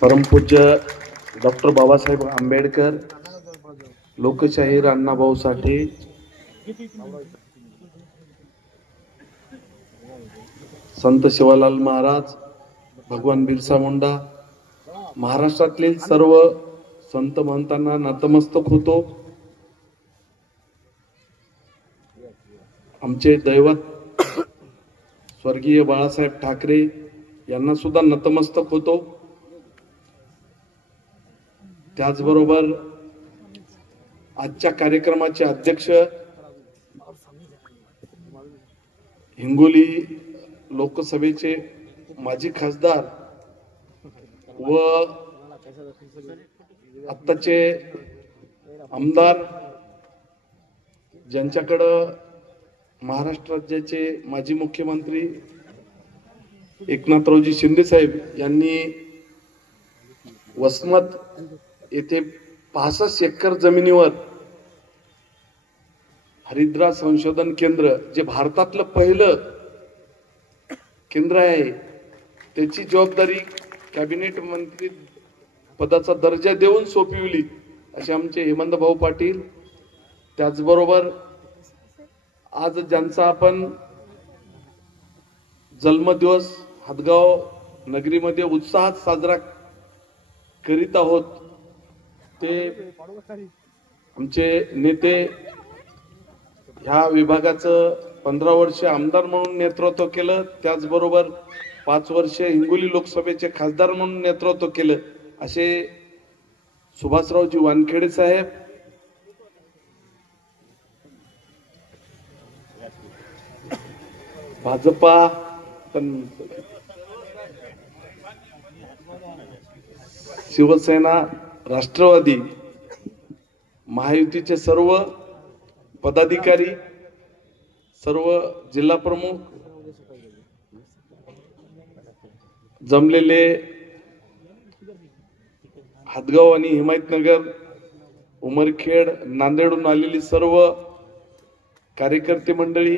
परमपूज्य डॉक्टर बाबासाहेब आंबेडकर, लोकशाहीर अण्णाभाऊ साठे, संत शिवलाल महाराज, भगवान बिरसा मुंडा, महाराष्ट्रातील सर्व संत महंतांना नतमस्तक होतो. आमचे दैवत स्वर्गीय बाळासाहेब ठाकरे यांना सुद्धा नतमस्तक होतो. त्याचबरोबर आजच्या कार्यक्रमाचे अध्यक्ष, हिंगोली लोकसभेचे माजी खासदार व आत्ताचे आमदार, ज्यांच्याकडं महाराष्ट्र राज्याचे माजी मुख्यमंत्री एकनाथरावजी शिंदे साहेब यांनी वसमत येथे 65 एकर जमिनीवर हरिद्रा संशोधन केंद्र, जे भारतातलं पहिलं केंद्र आहे, त्याची जबाबदारी कॅबिनेट मंत्री पदाचा दर्जा देऊन सोपविली असे आमचे हेमंत भाऊ पाटील. त्याचबरोबर आज ज्यांचा आपण जन्मदिवस हदगाव नगरीमध्ये उत्साहात साजरा करीत आहोत, ते आमचे नेते, ह्या विभागाचं 15 वर्ष आमदार म्हणून नेतृत्व केलं, त्याचबरोबर 5 वर्ष हिंगोली लोकसभेचे खासदार म्हणून नेतृत्व केलं, असे सुभाषरावजी वानखेडे साहेब. भाजपा, शिवसेना, राष्ट्रवादी, महायुतीचे सर्व पदाधिकारी, सर्व जिल्हा प्रमुख, जमलेले हदगाव आणि हिमायतनगर, उमरखेड, नांदेडहून आलेली सर्व कार्यकर्ते मंडळी,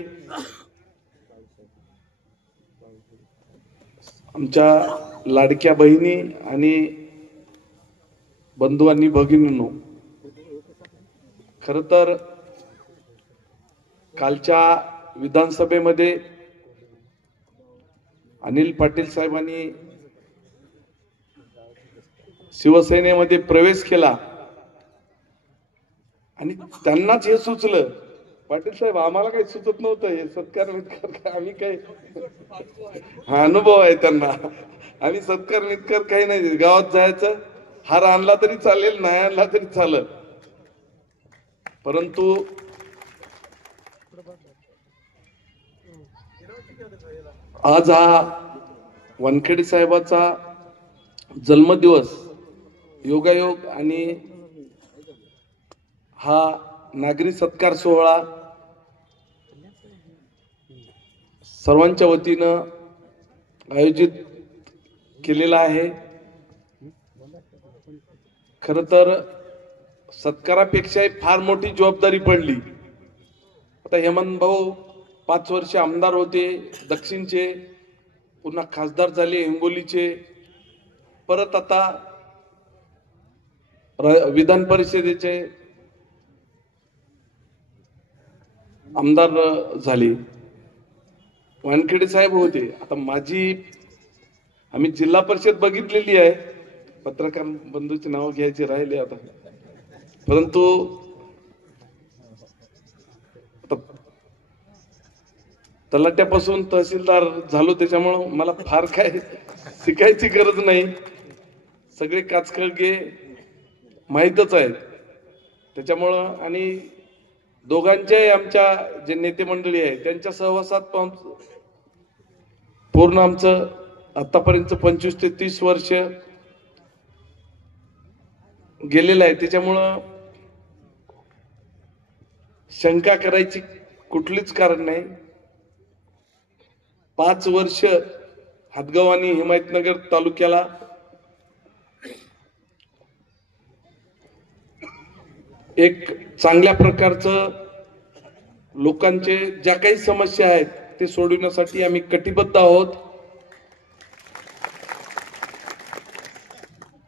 आमच्या लाडक्या बहिणी आणि बंधू आणि भगिनींनो, खर तर कालच्या विधानसभेमध्ये अनिल पाटील साहेबांनी शिवसेनेमध्ये प्रवेश केला आणि त्यांनाच हे सुचलं, पाटील साहेब आम्हाला काही सुचत नव्हतं, हे सत्कार मित्कार आम्ही काही, हा अनुभव आहे त्यांना, आम्ही सत्कार मित्कार काही नाही, गावात जायचं, हार आणला तरी चालेल, नाही आणला तरी चालेल. परंतु आज हा वानखेडे साहेबाचा जन्मदिवस योगायोग आणि हा नागरी सत्कार सोहळा सर्वांच्या वतीनं आयोजित केलेला आहे. खर तर सत्कारापेक्षा फार मोठी जबाबदारी पडली. आता हेमंत भाऊ 5 वर्ष आमदार होते दक्षिणचे, पुन्हा खासदार झाले हिंगोलीचे, परत आता विधान परिषदेचे आमदार झाले. वानखेडे साहेब होते. आता आम्ही जिल्हा परिषद बघितलेली आहे, पत्रकार बंधूचे नाव घ्यायचे राहिले आता, परंतु तलाट्यापासून तहसीलदार झालो, त्याच्यामुळं मला फार काय शिकायची गरज नाही, सगळे काचकळगे माहीतच आहेत. त्याच्यामुळं आणि दोघांच्याही आमच्या जे नेते मंडळी आहे त्यांच्या सहवासात पूर्ण आमचं आतापर्यंत 25 ते 30 वर्ष गेलेलं आहे. त्याच्यामुळं शंका करायची कुठलीच कारण नाही. 5 वर्ष हदगाव आणि हिमायतनगर तालुक्याला एक चांगल्या प्रकारचं लोकांचे ज्या काही समस्या आहेत ते सोडवण्यासाठी आम्ही कटिबद्ध आहोत.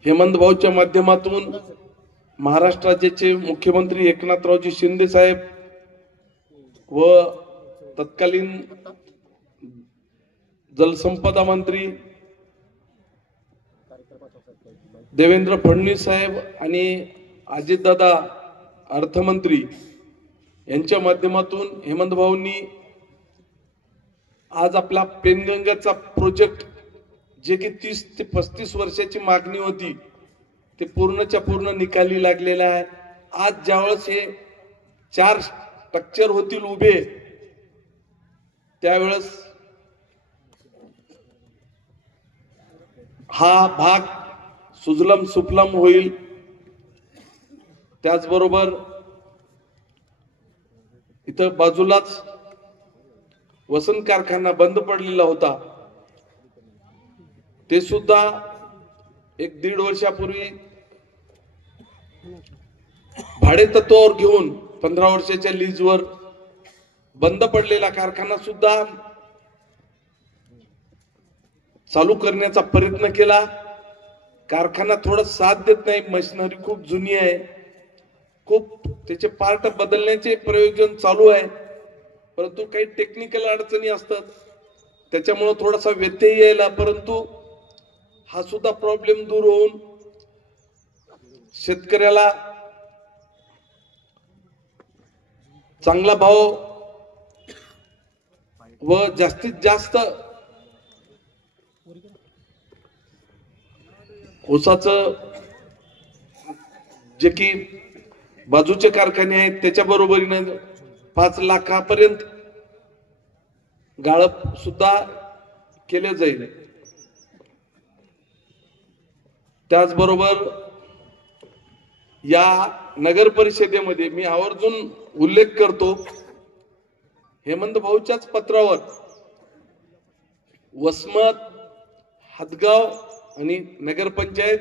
हेमंत भाऊच्या माध्यमातून महाराष्ट्र राज्याचे मुख्यमंत्री एकनाथरावजी शिंदे साहेब व तत्कालीन जलसंपदा मंत्री देवेंद्र फडणवीस साहेब आणि अजितदादा अर्थमंत्री यांच्या माध्यमातून हेमंत भाऊंनी आज आपला पेनगंगाचा प्रोजेक्ट जे की 30 ते 35 वर्षाची मागणी होती ते पूर्णच्या पूर्ण निकाली लागलेला आहे। आज ज्यावेळेस हे 4 स्ट्रक्चर होतील उभे त्यावेळेस हा भाग सुजलम सुफलम होईल। त्याचबरोबर इथं बाजूलाच वसंत कारखाना बंद पडलेला होता ते सुद्धा 1-1.5 वर्षापूर्वी भाडे तत्वावर घेऊन 15 वर्षाच्या लीजवर बंद पडलेला कारखाना सुद्धा चालू करण्याचा प्रयत्न केला। कारखाना थोडा साथ देत नाही, मशिनरी खूप जुनी आहे, खूप त्याचे पार्ट बदलण्याचे प्रयोजन चालू आहे, परंतु काही टेक्निकल अडचणी असतात त्याच्यामुळे थोडासा व्यत्यय यायला, परंतु हा सुद्धा प्रॉब्लेम दूर होऊन शेतकऱ्याला चांगला भाव व जास्तीत जास्त ऊसाचं जे की बाजूचे कारखाने आहेत त्याच्या बरोबरीने 5 लाखापर्यंत गाळप सुद्धा केले जाईल। त्याचबरोबर या नगर परिषदेमध्ये मी आवर्जून उल्लेख करतो, हेमंत भाऊच्याच पत्रावर वसमत, हदगाव आणि नगरपंचायत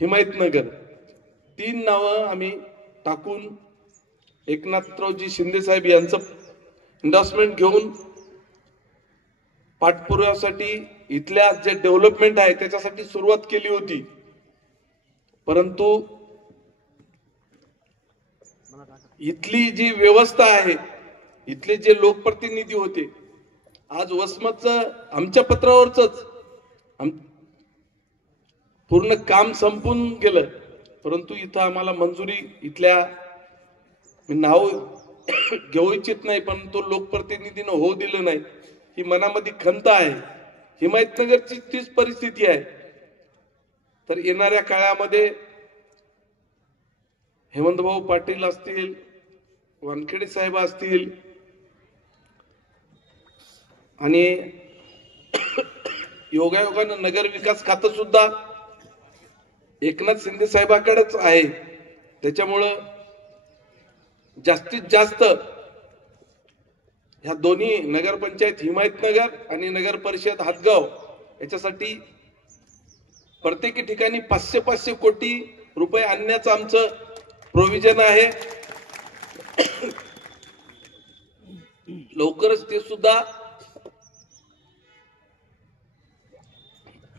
हिमायतनगर 3 नावं आम्ही टाकून एकनाथरावजी शिंदे साहेब यांचं एंडोर्समेंट घेऊन पाठपुराव्यासाठी इथल्या जे डेव्हलपमेंट आहे त्याच्यासाठी सुरुवात केली होती, परंतु इथली जी व्यवस्था आहे, इथले जे लोकप्रतिनिधी होते, आज वसमतचं आमच्या पत्रावरच पूर्ण काम संपून गेलं, परंतु इथं आम्हाला मंजुरी इथल्या नाव घेऊ इच्छित नाही, पण तो लोकप्रतिनिधीनं होऊ दिलं नाही। ही मनामध्ये खंत आहे। हिमायतनगरची तीच परिस्थिती आहे। तर येणाऱ्या काळामध्ये हेमंतभाऊ पाटील असतील, वानखेडे साहेब असतील आणि योगायोगानं नगर विकास खातं सुद्धा एकनाथ शिंदे साहेबांकडेच आहे, त्याच्यामुळं जास्तीत जास्त ह्या दोन्ही नगरपंचायत हिमायतनगर आणि नगर परिषद हदगाव याच्यासाठी प्रत्येक ठिकाणी 500 कोटी रुपये आणण्याचं आमचं प्रोव्हिजन आहे। लवकरच ते सुद्धा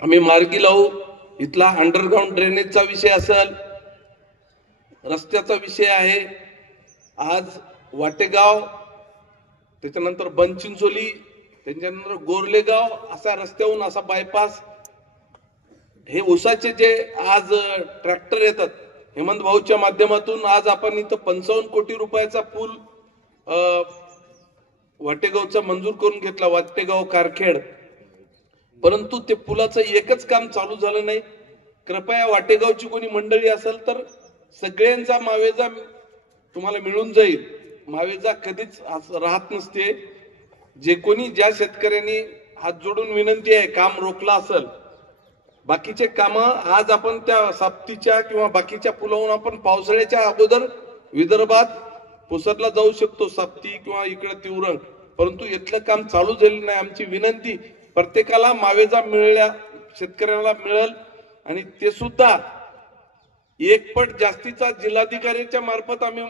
आम्ही मार्गी लावू। इथला अंडरग्राउंड ड्रेनेजचा विषय असेल, रस्त्याचा विषय आहे, आज वाटेगाव, त्याच्यानंतर बनचिंचोली, त्याच्यानंतर गोरलेगाव असा रस्त्याहून असा बायपास, हे ऊसाचे जे आज ट्रॅक्टर येतात हेमंत भाऊच्या माध्यमातून आज आपण इथं 55 कोटी रुपयाचा पूल वाटेगावचा मंजूर करून घेतला, वाटेगाव कारखेड, परंतु ते पुलाचं एकच काम चालू झालं नाही। कृपया वाटेगावची कोणी मंडळी असेल तर सगळ्यांचा मावेजा तुम्हाला मिळून जाईल। मावेजा कधीच राहत नसते। जे कोणी ज्या शेतकऱ्यांनी हात जोडून विनंती आहे काम रोखलं असेल, बाकीचे काम आज आपण त्या साप्तीच्या किंवा बाकीच्या पुलावून आपण पावसाळ्याच्या अगोदर विदर्भात पुसदला जाऊ शकतो, साप्ती किंवा इकडे तिवरंग, परंतु इथलं काम चालू झालं नाही। आमची विनंती प्रत्येकाला मावेजा मिळाल्या शेतकऱ्याला मिळेल आणि ते सुद्धा 1 पट जास्तीचा जिल्हाधिकाऱ्याच्या मार्फत आम्ही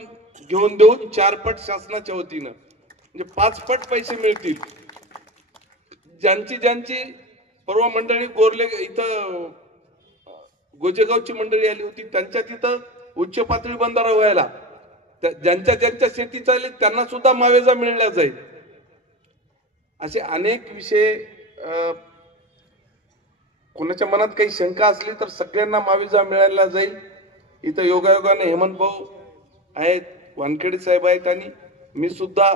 घेऊन देऊन 4 पट शासनाच्या वतीनं म्हणजे 5 पट पैसे मिळतील। ज्यांची परवा मंडळी गोरले इथं गोजेगावची मंडळी आली होती, त्यांच्या तिथं उच्च पातळी बंधारा व्हायला, ज्यांच्या ज्यांच्या शेती चालली त्यांना सुद्धा मावेजा मिळला जाईल. असे अनेक विषय, कोणाच्या मनात काही शंका असली तर सगळ्यांना मावेजा मिळायला जाईल. इथं योगायोगाने हेमंत भाऊ आहेत, वानखेडे साहेब आहेत आणि मी सुद्धा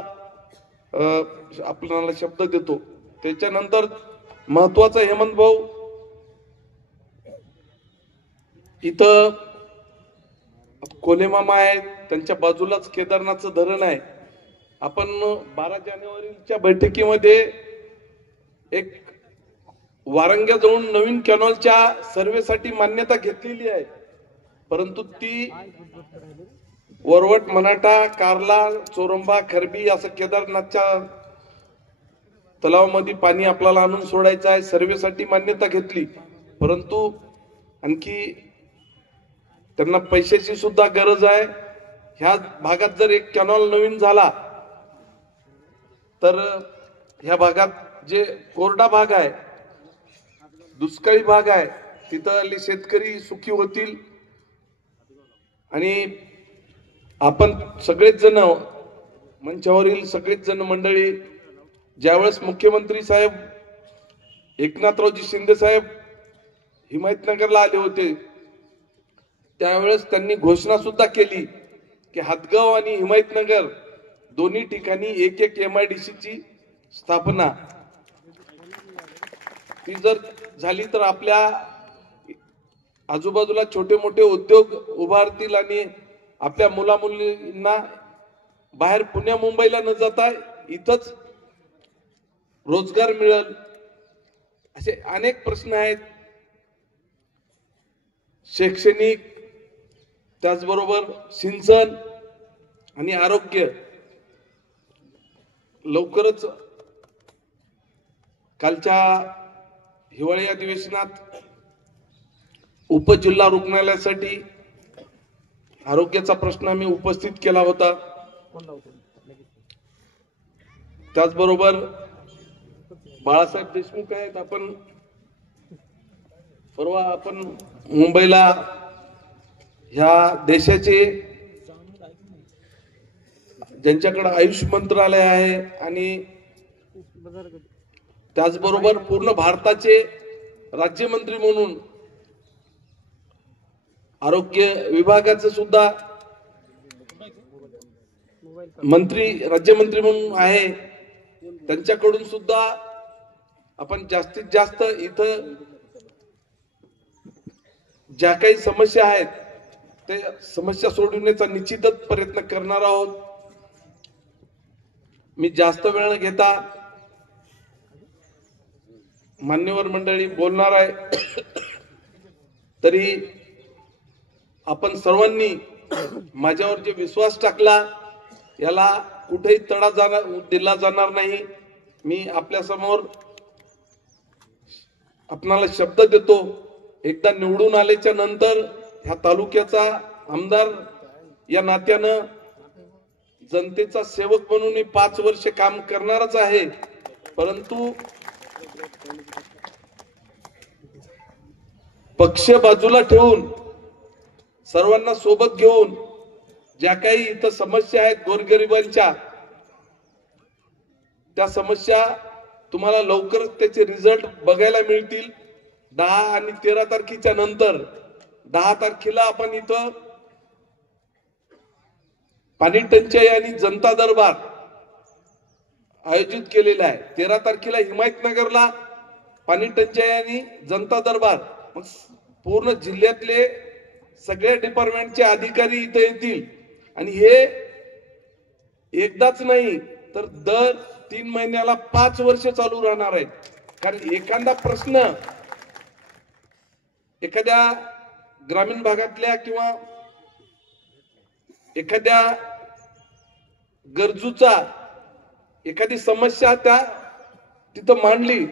आपल्याला शब्द देतो. त्याच्यानंतर महत्वाचा हेमंत भाऊ, इथं कोलेमामा आहेत, त्यांच्या बाजूलाच केदारनाथचं धरण आहे. आपण 12 जानेवारीच्या बैठकीमध्ये एक वारंग्याजवळून नवीन कॅनॉलच्या सर्वेसाठी मान्यता घेतलेली आहे, परंतु ती वरवट, मनाठा, कार्ला, चोरंबा, खरबी असं केदारनाथच्या तलावामध्ये पाणी आपल्याला आणून सोडायचं आहे. सर्वेसाठी मान्यता घेतली, परंतु आणखी त्यांना पैशाची सुद्धा गरज आहे. ह्या भागात जर एक कॅनॉल नवीन झाला तर ह्या भागात जे कोरडा भाग आहे, दुष्काळी भाग आहे, तिथले शेतकरी सुखी होतील. आणि आपण सगळेच जण, मंचावरील सगळेच जण मंडळी, ज्यावेळेस मुख्यमंत्री साहेब एकनाथरावजी शिंदे साहेब हिमायतनगरला आले होते, त्यावेळेस त्यांनी घोषणा सुद्धा केली की हातगाव आणि हिमायतनगर दोन्ही ठिकाणी एक एक MIDC ची स्थापना. ती जर झाली तर आपल्या आजूबाजूला छोटे मोठे उद्योग उभारतील आणि आपल्या मुलामुलींना बाहेर पुण्या मुंबईला न जाता इथंच रोजगार मिळेल. असे अनेक प्रश्न आहेत, शैक्षणिक, त्याचबरोबर सिंचन आणि आरोग्य. लवकरच कालच्या हिवाळी अधिवेशनात उपजिल्हा रुग्णालयासाठी आरोग्याचा प्रश्न मी उपस्थित केला होता. त्याचबरोबर बाळासाहेब देशमुख आहेत, परवा आपण मुंबईला ह्या देशाचे ज्यांच्याकडे आयुष मंत्रालय आहे आणि त्याचबरोबर पूर्ण भारताचे राज्यमंत्री म्हणून आरोग्य विभागाचे सुद्धा राज्यमंत्री म्हणून आहे, त्यांच्याकडून सुद्धा आपण जास्तीत जास्त इथं ज्या काही समस्या आहेत ते समस्या सोडवण्याचा निश्चितच प्रयत्न करणार आहोत. मी जास्त वेळ न घेता मान्यवर मंडळी बोलणार आहे, तरी आपण सर्वांनी माझ्यावर जे विश्वास टाकला याला कुठेही तडा दिला जाणार नाही. मी आपल्या समोर आपणाला शब्द देतो, एकदा निवडून आल्याच्या नंतर ह्या तालुक्याचा आमदार या नात्यानं जनतेचा सेवक म्हणून मी 5 वर्ष काम करणारच आहे. परंतु पक्ष बाजूला ठेवून सर्वांना सोबत घेऊन ज्या काही इथं समस्या आहेत गोरगरिबांच्या, त्या समस्या तुम्हाला लवकरच त्याचे रिझल्ट बघायला मिळतील. 10 आणि 13 तारखेच्या नंतर, 10 तारखेला आपण इथं पाणी टंचाई आणि जनता दरबार आयोजित केलेला आहे. 13 तारखेला हिमायतनगरला पाणी टंचाई आणि जनता दरबार. पूर्ण जिल्ह्यातले सगळ्या डिपार्टमेंटचे अधिकारी इथे येतील आणि हे एकदाच नाही तर दर 3 महिन्याला 5 वर्ष चालू राहणार आहे. कारण एखादा प्रश्न एखाद्या ग्रामीण भागातल्या किंवा एखाद्या गरजूचा एखादी समस्या त्या तिथं मांडली,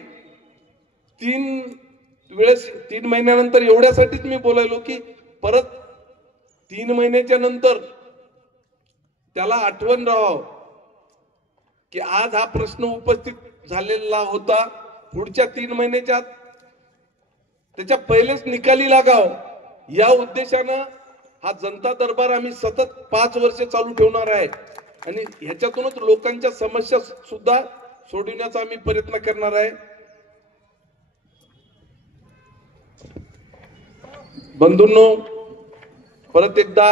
3 महिन्यानंतर एवढ्यासाठीच मी बोलायलो की परत 3 महिन्याच्या नंतर त्याला आठवण राहावं की आज हा प्रश्न उपस्थित झालेला होता. पुढच्या 3 महिन्याच्या त्याच्या पहिलेच निकाली लागाव या उद्देशानं हा जनता दरबार आम्ही सतत 5 वर्ष चालू ठेवणार आहे आणि ह्याच्यातूनच लोकांच्या समस्या सुद्धा सोडविण्याचा आम्ही प्रयत्न करणार आहे। बंधूंनो, परत एकदा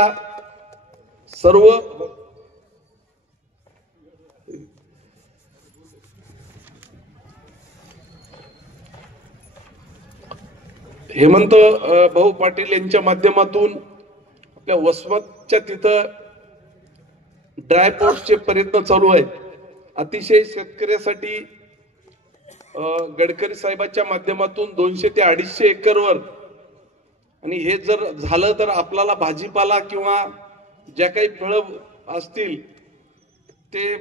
सर्व हेमंत भाऊ पाटील यांच्या माध्यमातून आपल्या वसमतच्या तिथं ड्रायपोर्टचे प्रयत्न चालू आहेत। अतिशय शेतकऱ्यासाठी गडकरी साहेबांच्या माध्यमातून 200 ते 250 एकरवर, आणि हे जर झालं तर आपल्याला भाजीपाला किंवा ज्या काही फळं असतील ते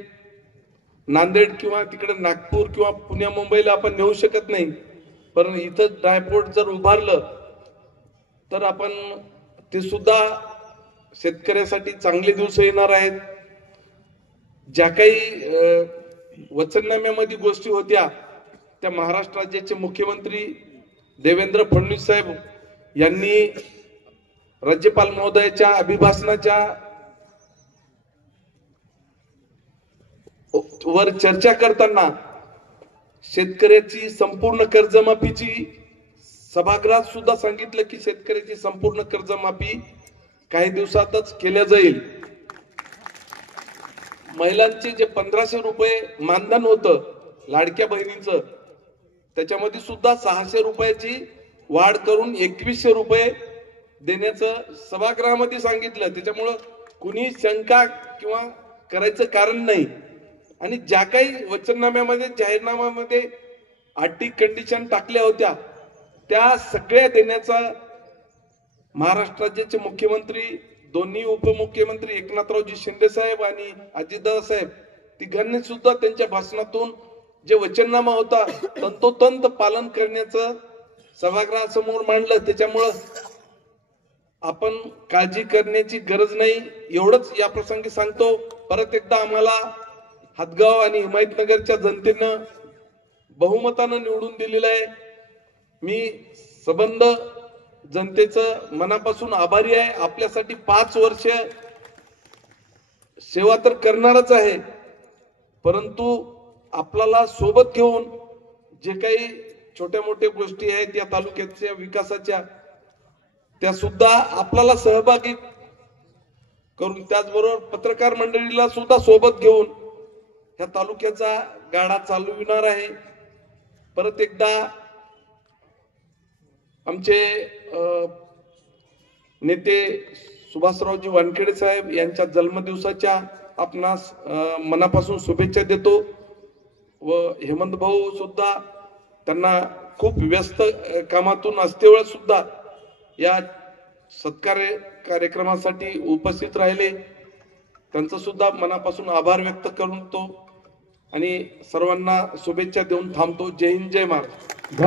नांदेड किंवा तिकडे नागपूर किंवा पुण्या मुंबईला आपण नेऊ शकत नाही, पण इथं ड्रायपोर्ट जर उभारलं तर आपण ते सुद्धा शेतकऱ्यासाठी चांगले दिवस येणार आहेत। ज्या काही वचननाम्यामध्ये गोष्टी होत्या त्या महाराष्ट्र राज्याचे मुख्यमंत्री देवेंद्र फडणवीस साहेब यांनी राज्यपाल महोदयाच्या अभिभाषणाच्या वर चर्चा करताना शेतकऱ्याची संपूर्ण कर्जमाफीची सभागृहात सुद्धा सांगितलं की शेतकऱ्याची संपूर्ण कर्जमाफी काही दिवसातच केल्या जाईल। महिलांचे जे 1500 रुपये मानधन होतं लाडक्या बहिणीचं, त्याच्यामध्ये सुद्धा 600 रुपयाची वाढ करून 2100 रुपये देण्याचं सभागृहामध्ये सांगितलं। त्याच्यामुळं कुणी शंका किंवा करायचं कारण नाही। आणि ज्या काही वचननाम्यामध्ये जाहीरनाम्यामध्ये अटी कंडिशन टाकल्या होत्या त्या सगळ्या देण्याचा महाराष्ट्र राज्याचे मुख्यमंत्री, दोन्ही उपमुख्यमंत्री एकनाथरावजी शिंदे साहेब आणि अजितदादा साहेब तिघांनी सुद्धा त्यांच्या भाषणातून जे वचननामा होता तंतोतंत पालन करण्याचं सभागृहासमोर मांडलं। त्याच्यामुळं आपण काळजी करण्याची गरज नाही, एवढंच या प्रसंगी सांगतो। परत एकदा आम्हाला हातगाव आणि हिमायतनगरच्या जनतेनं बहुमतानं निवडून दिलेलं आहे। मी संबंध जनतेचं मनापासून आभारी आहे। आपल्यासाठी 5 वर्ष सेवा तर करणारच आहे, परंतु आपल्याला सोबत घेऊन जे काही छोट्या मोठ्या गोष्टी आहेत या तालुक्याच्या विकासाच्या त्या सुद्धा आपल्याला सहभागी करून, त्याचबरोबर पत्रकार मंडळीला सुद्धा सोबत घेऊन ह्या तालुक्याचा गाडा चालविणार आहे। परत एकदा आमचे नेते सुभाषरावजी वानखेडे साहेब यांच्या जन्मदिवसाच्या आपणास मनापासून शुभेच्छा देतो व हेमंत भाऊ सुद्धा त्यांना खूप व्यस्त कामातून असते वेळ सुद्धा या सत्कार कार्यक्रमासाठी उपस्थित राहिले, त्यांचा सुद्धा मनापासून आभार व्यक्त करतो आणि सर्वांना शुभेच्छा देऊन थांबतो। जय हिंद, जय महाराष्ट्र।